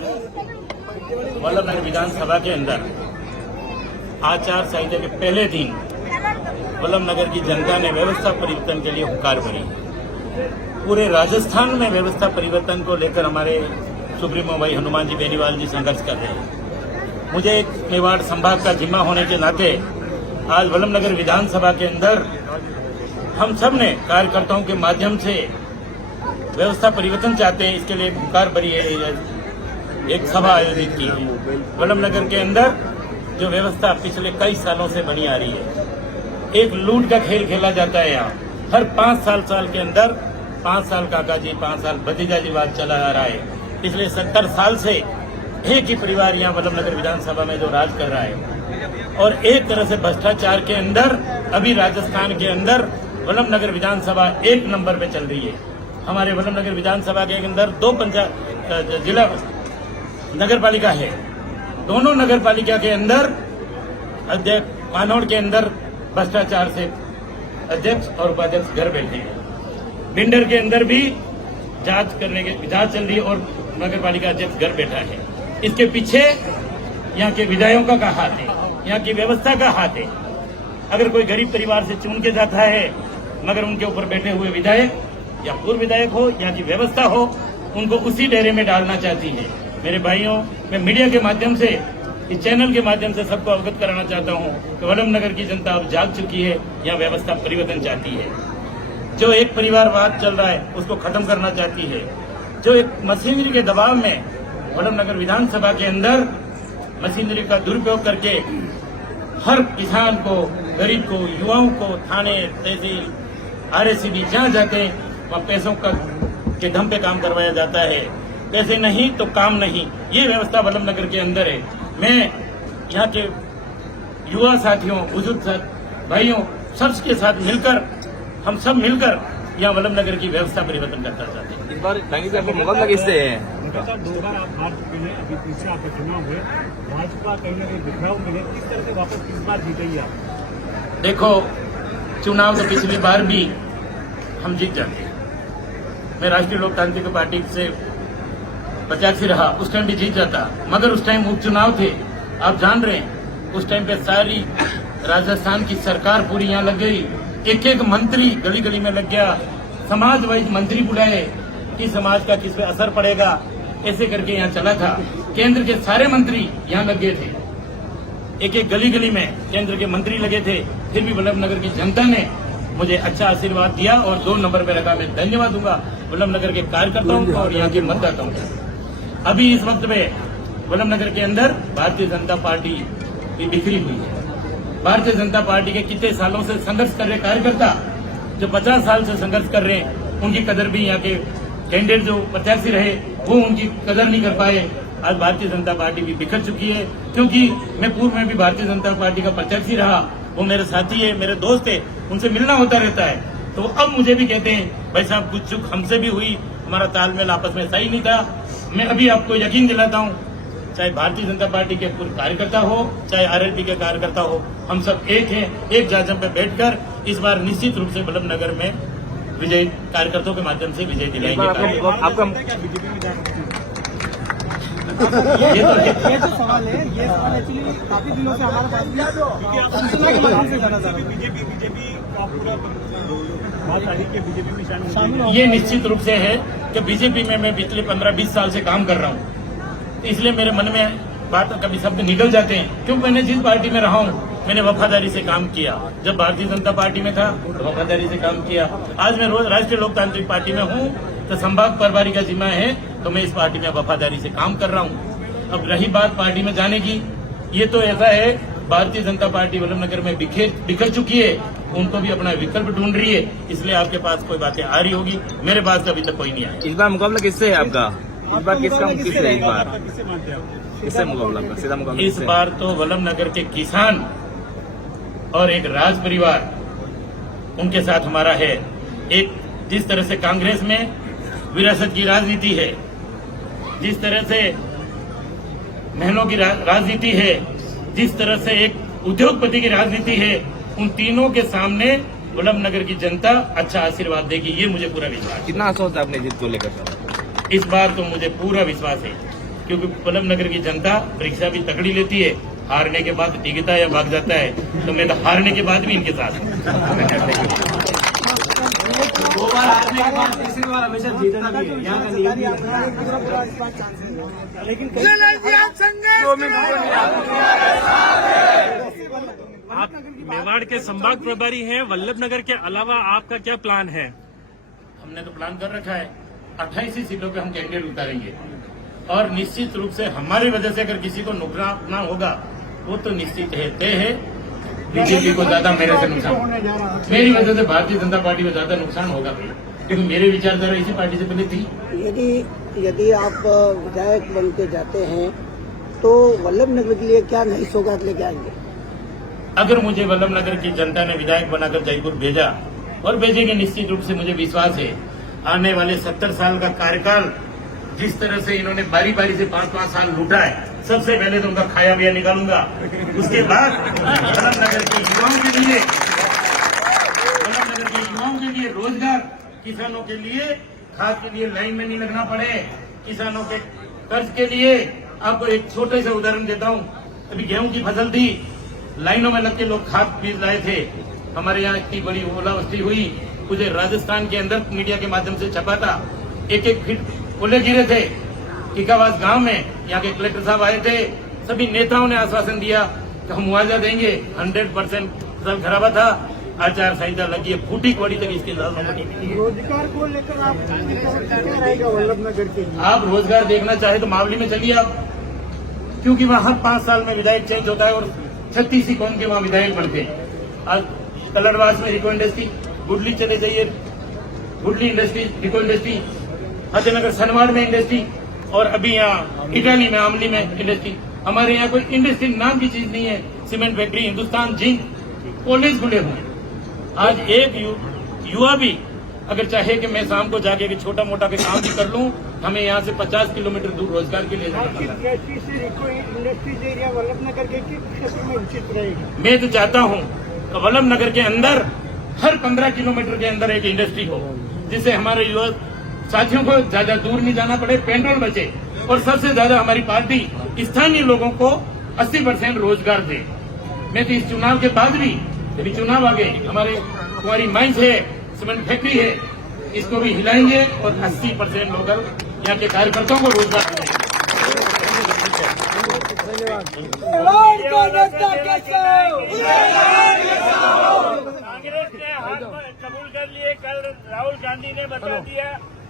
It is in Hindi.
वल्लभनगर विधानसभा के अंदर आचार संहिता के पहले दिन वल्लभनगर की जनता ने व्यवस्था परिवर्तन के लिए हुंकार भरी। पूरे राजस्थान में व्यवस्था परिवर्तन को लेकर हमारे सुप्रीमो भाई हनुमान जी बेनीवाल जी संघर्ष कर रहे हैं। मुझे एक मेवाड़ संभाग का जिम्मा होने के नाते आज वल्लभनगर विधानसभा के अंदर हम सब ने कार्यकर्ताओं के माध्यम से व्यवस्था परिवर्तन चाहते हैं, इसके लिए हुंकार भरी है, एक सभा आयोजित की है। वल्लभनगर के अंदर जो व्यवस्था पिछले कई सालों से बनी आ रही है, एक लूट का खेल खेला जाता है। यहाँ हर 5 साल के अंदर 5 साल काका जी 5 साल भतीजाजीवाद चला आ रहा है। पिछले 70 साल से एक ही परिवार यहाँ वल्लभनगर विधानसभा में जो राज कर रहा है और एक तरह से भ्रष्टाचार के अंदर अभी राजस्थान के अंदर वल्लभनगर विधानसभा 1 नंबर पे चल रही है। हमारे वल्लभनगर विधानसभा के अंदर 2 जिला नगर पालिका है। दोनों नगर पालिका के अंदर अध्यक्ष कानौड़ के अंदर भ्रष्टाचार से अध्यक्ष और उपाध्यक्ष घर बैठे हैं। बिंडर के अंदर भी जांच चल रही है और नगर पालिका अध्यक्ष घर बैठा है। इसके पीछे यहाँ के विधायकों का हाथ है, यहाँ की व्यवस्था का हाथ है। अगर कोई गरीब परिवार से चुन के जाता है, मगर उनके ऊपर बैठे हुए विधायक या पूर्व विधायक हो, यहाँ की व्यवस्था हो, उनको उसी डेरे में डालना चाहती है। मेरे भाइयों, मैं मीडिया के माध्यम से, इस चैनल के माध्यम से सबको अवगत कराना चाहता हूँ कि वल्लभनगर की जनता अब जाग चुकी है, यहाँ व्यवस्था परिवर्तन चाहती है। जो एक परिवारवाद चल रहा है उसको खत्म करना चाहती है। जो एक मशीनरी के दबाव में वल्लभनगर विधानसभा के अंदर मशीनरी का दुरुपयोग करके हर किसान को, गरीब को, युवाओं को थाने, तहसील, RSCB जहाँ जाते हैं वहाँ पैसों के दम पे काम करवाया जाता है। पैसे नहीं तो काम नहीं, ये व्यवस्था वल्लभनगर के अंदर है। मैं यहाँ के युवा साथियों, बुजुर्ग भाइयों, सबके साथ मिलकर, हम सब मिलकर यहाँ वल्लभनगर की व्यवस्था परिवर्तन करना चाहते हैं। इस बार आपको मुकाबला किससे है? 2 बार आप हार चुके हैं, अभी पीछे आपका चुनाव हुए, भाजपा कहीं न कहीं बिखराव मिले, किस तरह से वापस इस बार जीतेगी आप? देखो, चुनाव तो पिछली बार भी हम जीत जाते हैं। मैं राष्ट्रीय लोकतांत्रिक पार्टी से प्रत्याशी रहा, उस टाइम भी जीत जाता, मगर उस टाइम उपचुनाव थे। आप जान रहे हैं उस टाइम पे सारी राजस्थान की सरकार पूरी यहाँ लग गई, एक मंत्री गली गली में लग गया, समाज वाइज मंत्री बुलाए कि समाज का किस पे असर पड़ेगा, ऐसे करके यहाँ चला था। केंद्र के सारे मंत्री यहाँ लग गए थे, एक गली गली में केंद्र के मंत्री लगे थे। फिर भी वल्लभनगर की जनता ने मुझे अच्छा आशीर्वाद दिया और 2 नंबर पे रखा। मैं धन्यवाद दूंगा वल्लभनगर के कार्यकर्ताओं को और यहाँ के मतदाताओं को। अभी इस वक्त में वल्लभनगर के अंदर भारतीय जनता पार्टी की बिखरी हुई है। भारतीय जनता पार्टी के कितने सालों से संघर्ष कर रहे कार्यकर्ता, जो 50 साल से संघर्ष कर रहे हैं, उनकी कदर भी यहाँ के कैंडिडेट जो प्रत्याशी रहे वो उनकी कदर नहीं कर पाए। आज भारतीय जनता पार्टी भी बिखर चुकी है, क्योंकि मैं पूर्व में भी भारतीय जनता पार्टी का प्रत्याशी रहा। वो मेरे साथी है, मेरे दोस्त है, उनसे मिलना होता रहता है। तो अब मुझे भी कहते हैं भाई साहब कुछ चूक हमसे भी हुई, हमारा तालमेल आपस में सही नहीं था। मैं अभी आपको यकीन दिलाता हूँ, चाहे भारतीय जनता पार्टी के पूर्व कार्यकर्ता हो, चाहे RLP के कार्यकर्ता हो, हम सब एक हैं। एक जाजम पे बैठकर इस बार निश्चित रूप से वल्लभनगर में विजय कार्यकर्ताओं के माध्यम से विजय दिलाएंगे। आपका बीजेपी में जा सकती है? ये जो सवाल है, ये सवाल एक्चुअली काफी दिनों से हमारे पास भी, क्योंकि आप सूचना के माध्यम से जाना चाह रहे हैं। बीजेपी का पूरा बात आ रही है कि बीजेपी में शामिल ये निश्चित रूप से है कि बीजेपी में मैं पिछले 15-20 साल से काम कर रहा हूँ, इसलिए मेरे मन में बात कभी शब्द निकल जाते हैं। क्योंकि मैंने जिस पार्टी में रहा हूँ मैंने वफादारी से काम किया। जब भारतीय जनता पार्टी में था तो वफादारी से काम किया। आज मैं रोज राष्ट्रीय लोकतांत्रिक पार्टी में हूँ, तो संभाग प्रभारी का जिम्मा है, तो मैं इस पार्टी में वफादारी से काम कर रहा हूँ। अब रही बात पार्टी में जाने की, ये तो ऐसा है भारतीय जनता पार्टी वल्लभनगर में बिखर चुकी है, उनको भी अपना विकल्प ढूंढ रही है, इसलिए आपके पास कोई बातें आ रही होगी, मेरे पास अभी तक कोई नहीं आया। इस बार मुकाबला किससे है आपका? इस बार किससे है? किससे मानते हैं आप? किससे मुकाबला? सीधा मुकाबला इस बार तो वल्लभनगर के किसान और एक राज परिवार, उनके साथ हमारा है। एक जिस तरह से कांग्रेस में विरासत की राजनीति है, जिस तरह से महलों की राजनीति है, जिस तरह से एक उद्योगपति की राजनीति है, उन तीनों के सामने वल्लभनगर की जनता अच्छा आशीर्वाद देगी, ये मुझे पूरा विश्वास है। कितना आशा होता है अपने जीत को लेकर? इस बार तो मुझे पूरा विश्वास है क्योंकि वल्लभ नगर की जनता परीक्षा भी तकड़ी लेती है, हारने के बाद टिकता है या भाग जाता है, तो मैं तो हारने के बाद भी इनके साथ हूं। 2 बार हारने के बाद तीसरी बार हमेशा जीतना भी है, यहाँ का नियम भी है। लेकिन आप मेवाड़ के संभाग प्रभारी हैं, वल्लभ नगर के अलावा आपका क्या प्लान है? हमने तो प्लान कर रखा है, 28 ही सीटों पे हम कैंडिडेट उतारेंगे और निश्चित रूप से हमारी वजह से अगर किसी को नुकसान होगा वो तो निश्चित है, तय है। बीजेपी को ज्यादा मेरे से नुकसान, मेरी वजह से भारतीय जनता पार्टी को ज्यादा नुकसान होगा भाई, क्योंकि मेरे विचारधारा इसी पार्टी से पहले थी। यदि आप विधायक बन के जाते हैं तो वल्लभ नगर के लिए क्या नई सौगात लेके आएंगे? अगर मुझे वल्लभ नगर की जनता ने विधायक बनाकर जयपुर भेजा और भेजेंगे, निश्चित रूप से मुझे विश्वास है आने वाले 70 साल का कार्यकाल जिस तरह से इन्होंने बारी बारी से 5-5 साल लूटा है, सबसे पहले तो उनका खाया पिया निकालूंगा। उसके बाद वल्लभ नगर के युवाओं के लिए रोजगार, किसानों के लिए खाद के लिए लाइन में नहीं लगना पड़े, किसानों के कर्ज के लिए। आपको एक छोटे से उदाहरण देता हूं, अभी गेहूं की फसल थी, लाइनों में लग के लोग खाद बीज लाए थे, हमारे यहाँ इतनी बड़ी ओलावृष्टि हुई, मुझे राजस्थान के अंदर मीडिया के माध्यम से छपा था, 1-1 फीट ओले गिरे थे टिकावास गांव में। यहाँ के कलेक्टर साहब आए थे, सभी नेताओं ने आश्वासन दिया कि हम मुआवजा देंगे, 100% फसल खराबा था, आचार संहिता लगी है, फूटी कौड़ी तक इसकी रोजगार को लेकर आप क्या रहेगा वल्लभ नगर के लिए? आप रोजगार देखना चाहे तो मावली में चलिए आप, क्योंकि वहाँ हर 5 साल में विधायक चेंज होता है और 36 ही कौन के वहाँ विधायक बनते हैं। आज कलरवास में इको इंडस्ट्री, गुडली चले जाइए, goodly industry, eco industry, Fatehnagar Sanwad में इंडस्ट्री, और अभी यहाँ इटाली में आमली में इंडस्ट्री। हमारे यहाँ कोई इंडस्ट्री नाम की चीज नहीं है। Cement factory, Hindustan zinc, college खुले हुए हैं। आज एक युवा भी अगर चाहे कि मैं शाम को जाके कि छोटा मोटा के काम भी कर लूं, हमें यहाँ से 50 किलोमीटर दूर रोजगार के लिए जाना पड़ता है। इंडस्ट्रीज एरिया वल्लभ नगर के किस क्षेत्र में उचित रहेगी? मैं तो चाहता हूँ कि वल्लभ नगर के अंदर हर 15 किलोमीटर के अंदर एक इंडस्ट्री हो, जिससे हमारे युवा साथियों को ज्यादा दूर नहीं जाना पड़े, पेट्रोल बचे, और सबसे ज्यादा हमारी पार्टी स्थानीय लोगों को 80% रोजगार दे। मैं तो इस चुनाव के बाद भी, अभी चुनाव आ गए, हमारे कुमारी माइंस है, सीमेंट फैक्ट्री है, इसको भी हिलाएंगे और 80% लोकल यहाँ के कार्यकर्ताओं को रोजगार देंगे। कांग्रेस ने हाथ कबूल कर लिए, कल राहुल गांधी ने बता दिया